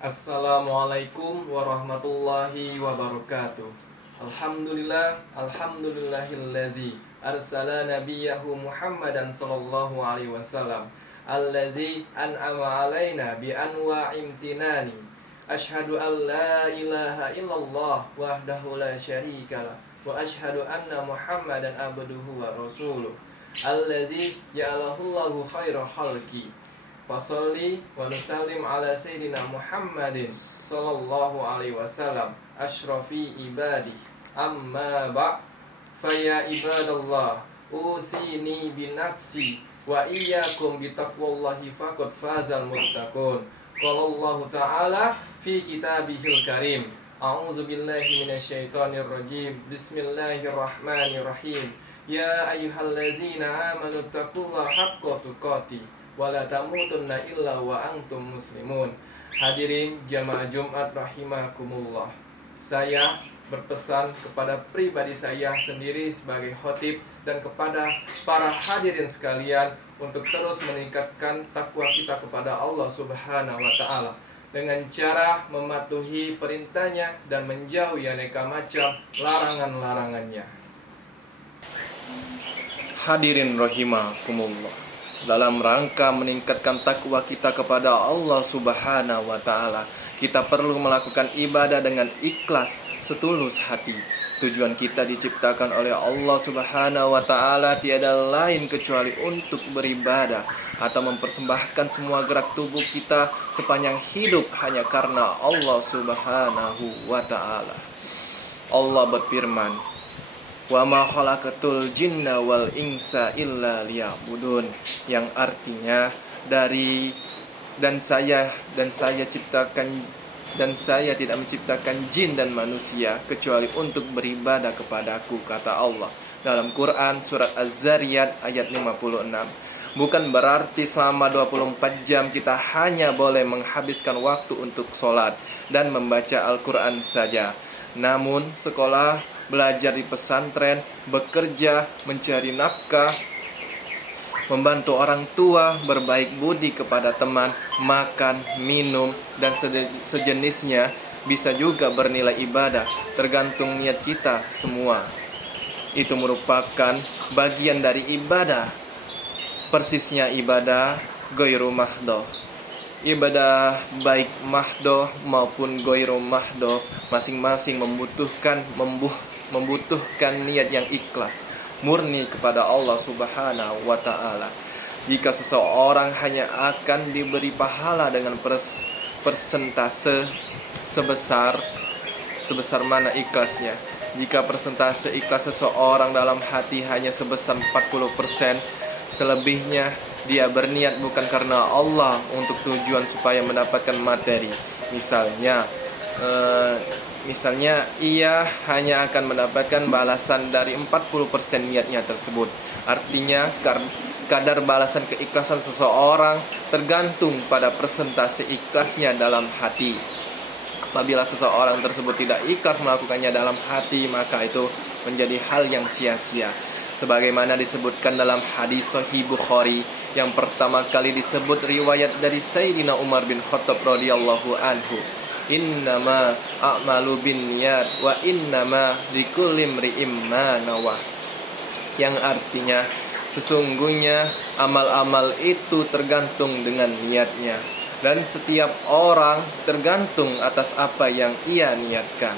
Assalamualaikum warahmatullahi wabarakatuh. Alhamdulillahillazi arsala nabiyahu Muhammadan sallallahu alaihi wasallam allazi an'ama alaina bi anwa'im imtinani. Asyhadu an la ilaha illallah wahdahu la syarikalah wa asyhadu anna Muhammadan abduhu wa rasuluh allazi ja'alahullahu khairal khalqi. Wasolli wa nusallim ala sayyidina Muhammadin sallallahu alaihi wasallam asyrafi ibadi amma ba' faya ibadallah usini binafsi wa iyyakum bitaqwallahi faqad fazal muttaqun. Qala Allah ta'ala fi kitabihil karim, a'udzu billahi minasyaitonir rajim, bismillahirrahmanirrahim. Ya ayyuhallazina amanu taqullaha haqqa tuqatih wala tamutunna illa wa antum muslimun. Hadirin jamaah Jumat rahimakumullah. Saya berpesan kepada pribadi saya sendiri sebagai khotib dan kepada para hadirin sekalian untuk terus meningkatkan takwa kita kepada Allah Subhanahu wa taala dengan cara mematuhi perintahnya dan menjauhi aneka macam larangan-larangannya. Hadirin rahimakumullah. Dalam rangka meningkatkan takwa kita kepada Allah Subhanahu wa taala, kita perlu melakukan ibadah dengan ikhlas, setulus hati. Tujuan kita diciptakan oleh Allah Subhanahu wa taala tiada lain kecuali untuk beribadah atau mempersembahkan semua gerak tubuh kita sepanjang hidup hanya karena Allah Subhanahu wa taala. Allah berfirman, wa ma khalaqatul jinna wal insa illa liya'budun, yang artinya saya tidak menciptakan jin dan manusia kecuali untuk beribadah kepadaku, kata Allah dalam Quran surat Az-Zariyat ayat 56. Bukan berarti selama 24 jam kita hanya boleh menghabiskan waktu untuk sholat dan membaca Al-Quran saja. Namun sekolah, belajar di pesantren, bekerja, mencari nafkah, membantu orang tua, berbaik budi kepada teman, makan, minum, dan sejenisnya bisa juga bernilai ibadah, tergantung niat kita semua. Itu merupakan bagian dari ibadah. Persisnya ibadah ghairu mahdoh. Ibadah baik mahdoh maupun ghairu mahdoh masing-masing membutuhkan niat yang ikhlas, murni kepada Allah Subhanahu wa taala. Jika seseorang hanya akan diberi pahala dengan persentase sebesar mana ikhlasnya. Jika persentase ikhlas seseorang dalam hati hanya sebesar 40%, selebihnya dia berniat bukan karena Allah untuk tujuan supaya mendapatkan materi. Misalnya ia hanya akan mendapatkan balasan dari 40% niatnya tersebut. Artinya kadar balasan keikhlasan seseorang tergantung pada persentase ikhlasnya dalam hati. Apabila seseorang tersebut tidak ikhlas melakukannya dalam hati, maka itu menjadi hal yang sia-sia. Sebagaimana disebutkan dalam hadis Sahih Bukhari, yang pertama kali disebut riwayat dari Sayyidina Umar bin Khattab radhiyallahu anhu, innama a'malu binniyat wa innama likulli imri'in ma nawa, yang artinya sesungguhnya amal-amal itu tergantung dengan niatnya dan setiap orang tergantung atas apa yang ia niatkan.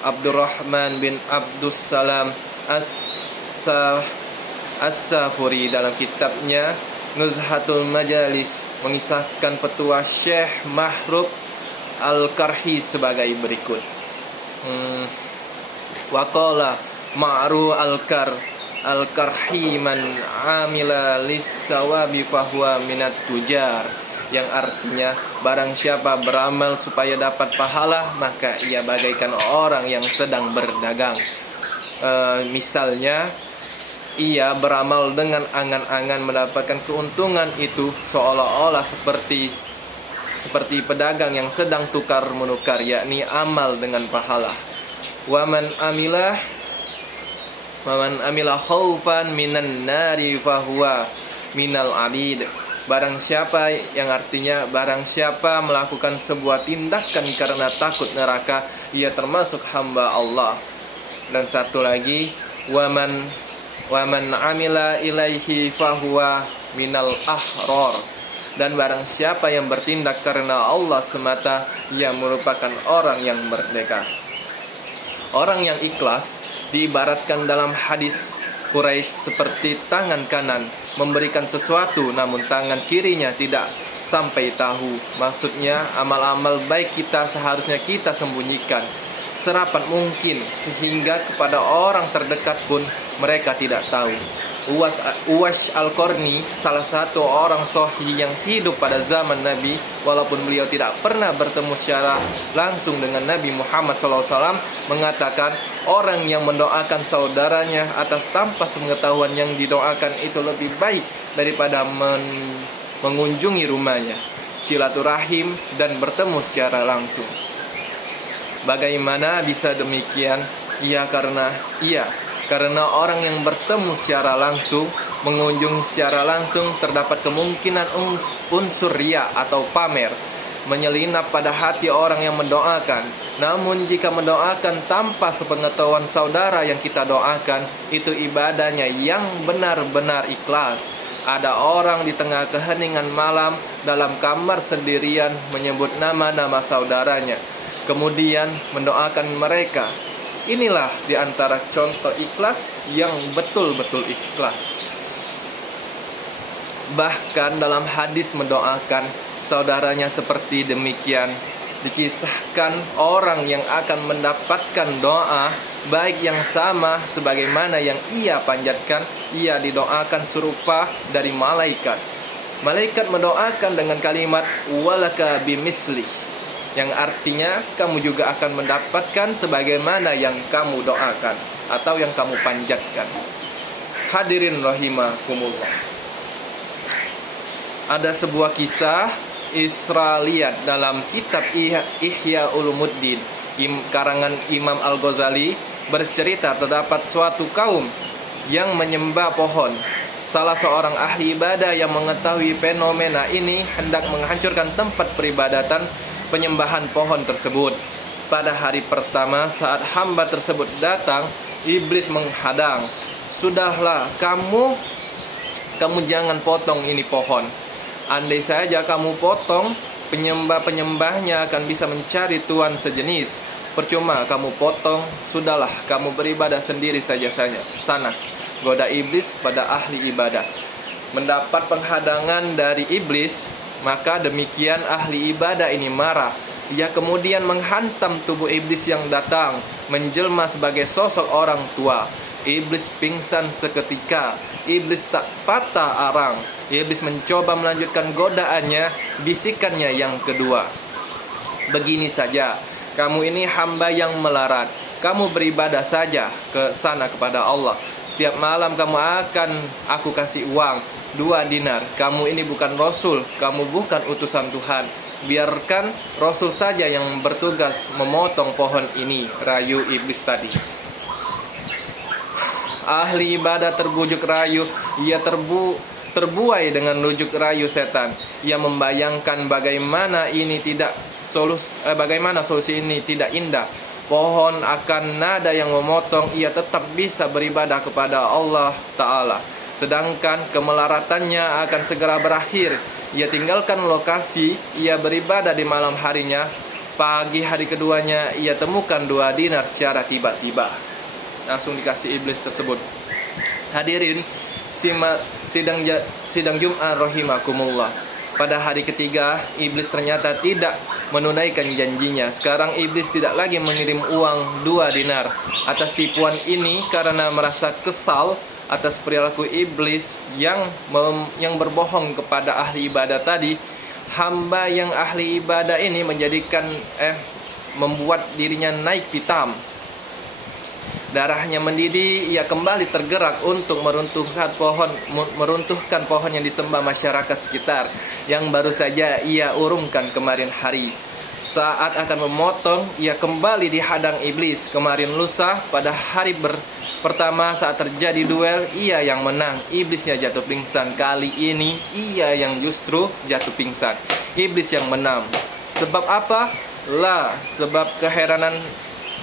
Abdurrahman bin Abdussalam As-Safuri dalam kitabnya Nuzhatul Majalis mengisahkan petua Syekh Mahrub Al-Karhi sebagai berikut. Waqala Ma'ru Al-Karhi man amila lis-sawabi fahuwa minat tujar, yang artinya barang siapa beramal supaya dapat pahala maka ia bagaikan orang yang sedang berdagang. Misalnya ia beramal dengan angan-angan mendapatkan keuntungan, itu seolah-olah seperti pedagang yang sedang tukar menukar, yakni amal dengan pahala. Waman amila khaufan minan nari fahuwa minal abid, Barang siapa, yang artinya barang siapa melakukan sebuah tindakan karena takut neraka, ia termasuk hamba Allah. Dan satu lagi, waman amila ilaihi fahuwa minal ahrar. Dan barang siapa yang bertindak karena Allah semata, ia merupakan orang yang merdeka. Orang yang ikhlas diibaratkan dalam hadis Quraisy seperti tangan kanan memberikan sesuatu namun tangan kirinya tidak sampai tahu. Maksudnya amal-amal baik kita seharusnya kita sembunyikan serapat mungkin sehingga kepada orang terdekat pun mereka tidak tahu. Uwais Al-Qarni, salah satu orang sahih yang hidup pada zaman Nabi, walaupun beliau tidak pernah bertemu secara langsung dengan Nabi Muhammad SAW, mengatakan orang yang mendoakan saudaranya atas tanpa sepengetahuan yang didoakan itu lebih baik daripada mengunjungi rumahnya, silaturahim dan bertemu secara langsung. Bagaimana bisa demikian? Karena orang yang bertemu secara langsung, mengunjungi secara langsung, terdapat kemungkinan unsur riya atau pamer menyelinap pada hati orang yang mendoakan. Namun jika mendoakan tanpa sepengetahuan saudara yang kita doakan, itu ibadahnya yang benar-benar ikhlas. Ada orang di tengah keheningan malam dalam kamar sendirian menyebut nama-nama saudaranya, kemudian mendoakan mereka. Inilah diantara contoh ikhlas yang betul-betul ikhlas. Bahkan dalam hadis mendoakan saudaranya seperti demikian, dikisahkan orang yang akan mendapatkan doa baik yang sama sebagaimana yang ia panjatkan, ia didoakan serupa dari malaikat. Malaikat mendoakan dengan kalimat walaka bimisli, yang artinya kamu juga akan mendapatkan sebagaimana yang kamu doakan atau yang kamu panjatkan. Hadirin rahimakumullah. Ada sebuah kisah Israiliyat dalam kitab Ihya Ulumuddin karangan Imam Al-Ghazali, bercerita terdapat suatu kaum yang menyembah pohon. Salah seorang ahli ibadah yang mengetahui fenomena ini hendak menghancurkan tempat peribadatan penyembahan pohon tersebut. Pada hari pertama saat hamba tersebut datang, iblis menghadang. Sudahlah, kamu jangan potong ini pohon. Andai saja kamu potong, penyembah-penyembahnya akan bisa mencari tuan sejenis. Percuma kamu potong, sudahlah kamu beribadah sendiri saja sana. Goda iblis pada ahli ibadah. Mendapat penghadangan dari iblis, maka demikian ahli ibadah ini marah. Ia kemudian menghantam tubuh iblis yang datang, menjelma sebagai sosok orang tua. Iblis pingsan seketika. Iblis tak patah arang. Iblis mencoba melanjutkan godaannya, bisikannya yang kedua. Begini saja, kamu ini hamba yang melarat. Kamu beribadah saja ke sana kepada Allah. Setiap malam aku kasih uang 2 dinar. Kamu ini bukan Rasul, kamu bukan utusan Tuhan. Biarkan Rasul saja yang bertugas memotong pohon ini, rayu iblis tadi. Ahli ibadah terbujuk rayu, ia terbuai dengan rujuk rayu setan. Ia membayangkan bagaimana solusi ini tidak indah. Pohon akan nada yang memotong, ia tetap bisa beribadah kepada Allah Ta'ala. Sedangkan kemelaratannya akan segera berakhir. Ia tinggalkan lokasi, ia beribadah di malam harinya. Pagi hari keduanya, ia temukan 2 dinar secara tiba-tiba. Langsung dikasih iblis tersebut. Hadirin sidang Jumat rahimakumullah. Pada hari ketiga, iblis ternyata tidak menunaikan janjinya. Sekarang iblis tidak lagi mengirim uang 2 dinar. Atas tipuan ini, karena merasa kesal atas perilaku iblis yang berbohong kepada ahli ibadah tadi, hamba yang ahli ibadah ini membuat dirinya naik pitam. Darahnya mendidih, ia kembali tergerak untuk meruntuhkan pohon yang disembah masyarakat sekitar yang baru saja ia urungkan kemarin hari. Saat akan memotong, ia kembali dihadang iblis. Kemarin lusa pada hari Pertama, saat terjadi duel, ia yang menang. Iblisnya jatuh pingsan. Kali ini, ia yang justru jatuh pingsan. Iblis yang menang. Sebab apa? Sebab keheranan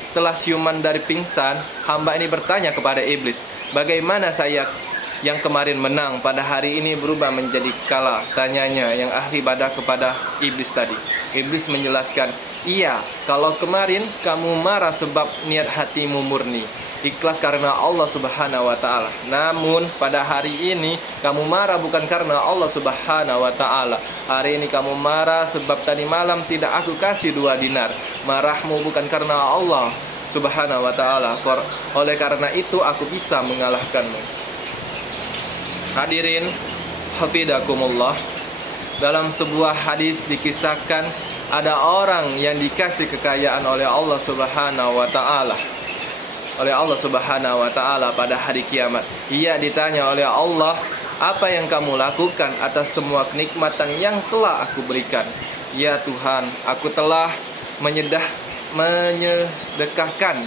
setelah siuman dari pingsan, hamba ini bertanya kepada iblis, bagaimana saya yang kemarin menang pada hari ini berubah menjadi kalah? Tanyanya yang ahli badah kepada iblis tadi. Iblis menjelaskan, iya, kalau kemarin kamu marah sebab niat hatimu murni, ikhlas karena Allah Subhanahu wa ta'ala. Namun pada hari ini kamu marah bukan karena Allah Subhanahu wa ta'ala. Hari ini kamu marah sebab tadi malam tidak aku kasih 2 dinar. Marahmu bukan karena Allah Subhanahu wa ta'ala. Oleh karena itu aku bisa mengalahkanmu. Hadirin hafidakumullah, dalam sebuah hadis dikisahkan ada orang yang dikasih kekayaan oleh Allah Subhanahu wa ta'ala. Oleh Allah Subhanahu wa ta'ala pada hari kiamat. Ia ditanya oleh Allah, apa yang kamu lakukan atas semua kenikmatan yang telah aku berikan? Ya Tuhan, aku telah menyedekahkan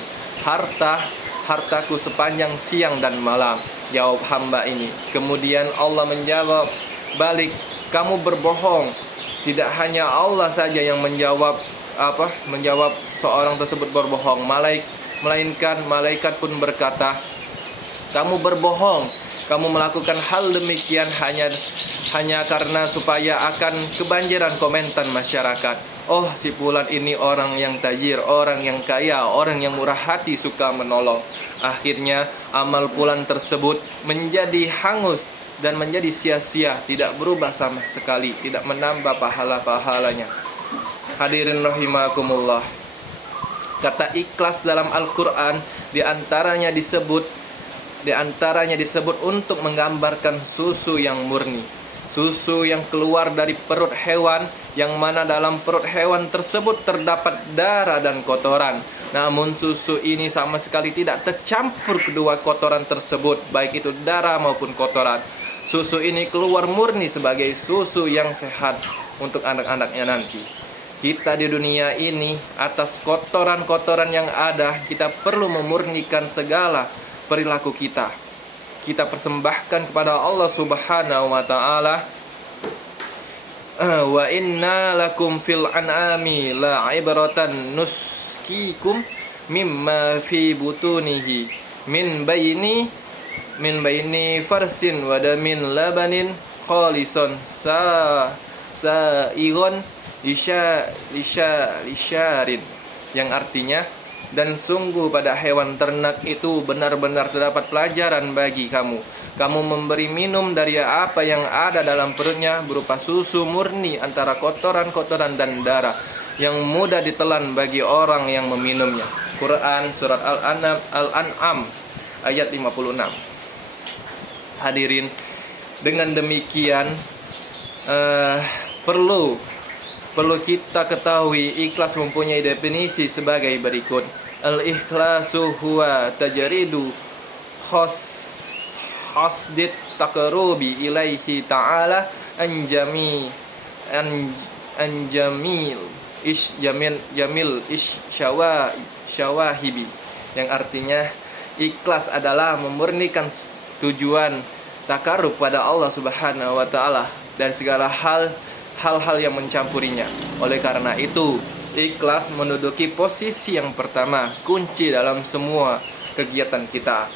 hartaku sepanjang siang dan malam. Jawab hamba ini. Kemudian Allah menjawab balik, kamu berbohong. Tidak hanya Allah saja yang menjawab seseorang tersebut berbohong, melainkan malaikat pun berkata, kamu berbohong, kamu melakukan hal demikian hanya karena supaya akan kebanjiran komentar masyarakat. Oh, si fulan ini orang yang tajir, orang yang kaya, orang yang murah hati, suka menolong. Akhirnya amal fulan tersebut menjadi hangus dan menjadi sia-sia, tidak berubah sama sekali, tidak menambah pahala-pahalanya. Hadirin rahimakumullah, kata ikhlas dalam Al-Quran diantaranya disebut untuk menggambarkan susu yang murni, susu yang keluar dari perut hewan, yang mana dalam perut hewan tersebut terdapat darah dan kotoran. Namun susu ini sama sekali tidak tercampur kedua kotoran tersebut, baik itu darah maupun kotoran. Susu ini keluar murni sebagai susu yang sehat untuk anak-anaknya nanti. Kita di dunia ini, atas kotoran-kotoran yang ada, kita perlu memurnikan segala perilaku kita. Kita persembahkan kepada Allah Subhanahu wa ta'ala. Wa inna lakum fil an'ami la ibratan nuskikum mimma fi butunihi min baini farsin wa damin labanin khalison sa'igon lisyarin, yang artinya, dan sungguh pada hewan ternak itu benar-benar terdapat pelajaran bagi kamu. Kamu memberi minum dari apa yang ada dalam perutnya berupa susu murni antara kotoran-kotoran dan darah yang mudah ditelan bagi orang yang meminumnya. Quran surat Al-An'am ayat 56. Hadirin, dengan demikian perlu kita ketahui ikhlas mempunyai definisi sebagai berikut. Al-ikhlasu huwa tajridu hasdit taqrubi ilaihi ta'ala jamil syawahibi, yang artinya ikhlas adalah memurnikan tujuan takarub pada Allah Subhanahu wa ta'ala dan segala hal-hal yang mencampurinya. Oleh karena itu, ikhlas menduduki posisi yang pertama, kunci dalam semua kegiatan kita.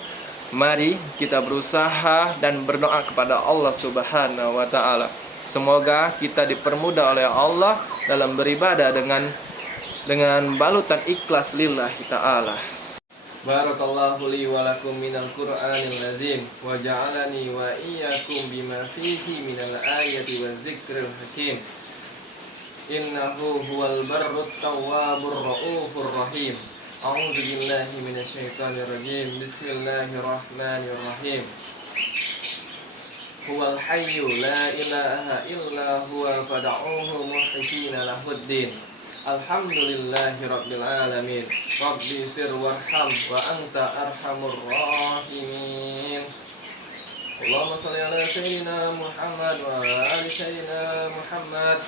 Mari kita berusaha dan berdoa kepada Allah Subhanahu wa ta'ala. Semoga kita dipermudah oleh Allah dalam beribadah dengan balutan ikhlas lillahi ta'ala. Barakallahu li wa lakum minal Qur'anil azim wa ja'alani wa iyyakum bima fihi minal ayati wa zikril hakim. Innahu huwal barrut tawwabur raufur rahim. A'udzu billahi minasyaitonir rajim. Bismillahirrahmanirrahim. Huwal hayyu la ilaha illa huwa fad'uhu mukhlisina lahuddin. Alhamdulillahi rabbil alamin. Rabbi fir warham wa anta arhamur rahimin. Allahumma shalli ala sayyidina Muhammad wa ala ali sayyidina Muhammad.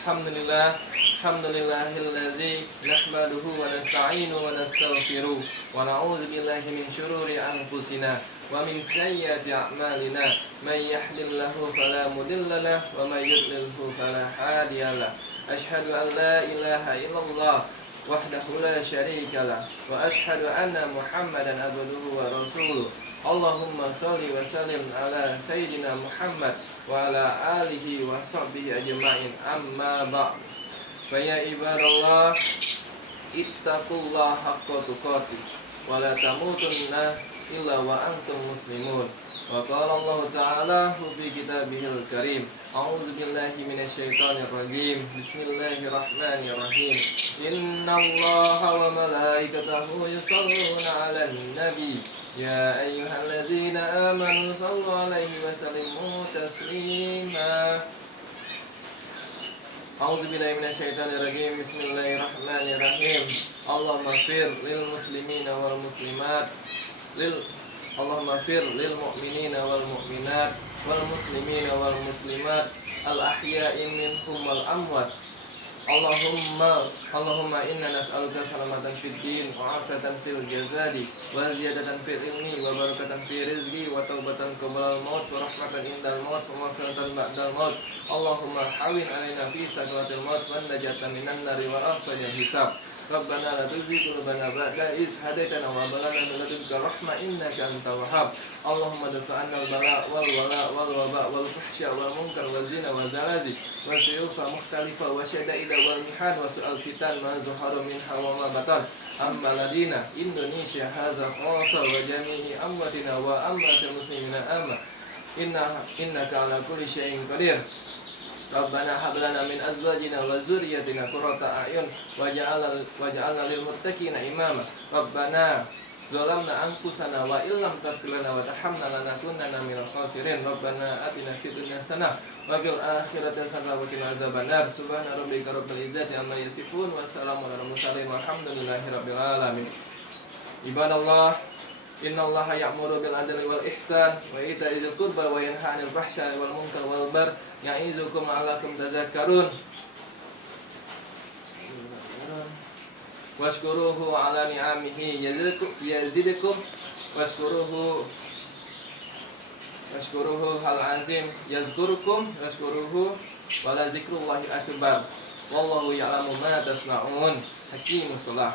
Alhamdulillah, Alhamdulillahilladzi nahmaduhu wa nasta'inu wa nastaghfiruh wa na'udzu billahi min syururi anfusina wa min sayyiati a'malina may yahdihillahu fala mudilla lahu wa may yudlilhu fala hadiyalah. Asyhadu an la ilaha illallah wahdahu la syarika lah wa asyhadu anna Muhammadan abduhu wa rasuluh. Allahumma shalli wa sallim ala sayyidina Muhammad wa ala alihi wa sahbihi ajma'in. Amma ba'd. Fa ya ibadallah ittaqullaha haqqa tuqatih wa la tamutunna illa wa antum muslimun. Wa qala Allah ta'ala fi kitabihil karim. A'udzu billahi minasyaitonir rajim. Bismillahirrahmanirrahim. Innallaha wa malaikatahu yusholluna 'alan nabi. Ya ayyuhalladzina amanu shallu 'alaihi wa sallimu taslima. A'udzubillahi minasyaitonir rajim. Bismillahirrahmanirrahim. Allahumma fir lil muslimina wal muslimat Allahumma fir lil mu'minina wal mu'minat wal muslimina wal muslimat al ahya'i minhum wal amwat. Allahumma inna nas'aluka salamatan fid din wa afatan fil jazadi wa ziyadatan fil ilmi wa barakatan fi rizqi wa taubatan qabla al maut wa rahmatan indal maut wa maghfiratan ba'dal maut. Allahumma hawin alaina fi sakaratil maut wa najatan minan nari wa afatan hisab. Rabbana la tuzigh qulubana ba'da idh hadaytana wa hab lana min ladunka rahmah innaka antal wahhab. Allahumma dafa'anna al-bala' wal wala' wal waba' wal fuhsya wal munkar wal zina wal zalazi wa suyufa mukhtalifa wa syada'ida wal mihan wa su'al fitan ma zuhara minha wa ma batan. Amma ladina Indonesia hadza khassa wa jami'i amwatina wa amwatil muslimina amma innaka ala kulli syai'in qadir. Rabbana hab lana min azwajina wa dzurriyyatina qurrata a'yun waj'alna lil muttaqina imama. Rabbana zalamna anfusana wa illam taghfir lana wa tarhamna lanakunanna minal khasirin. Rabbana atina fid dunya hasanah wa fil akhirati hasanah wa qina azabannar. Subhana rabbika rabbil izzati amma yasifun wa salamun alal mursalin walhamdulillahi rabbil alamin. Ibadallah, innallaha ya'muru bil adli wal ihsan wa ita'i dzil qurba wa yanha 'anil fahsya'i wal munkar wal baghi ya'izukum la'allakum tadhakkarun. Washkuruhu 'ala ni'amihi yazidkum washkuruhu hal azim yazkurukum washkuruhu wa la zikrullahi akbar. Wallahu ya'lamu ma tasna'un. Hakimus shalah.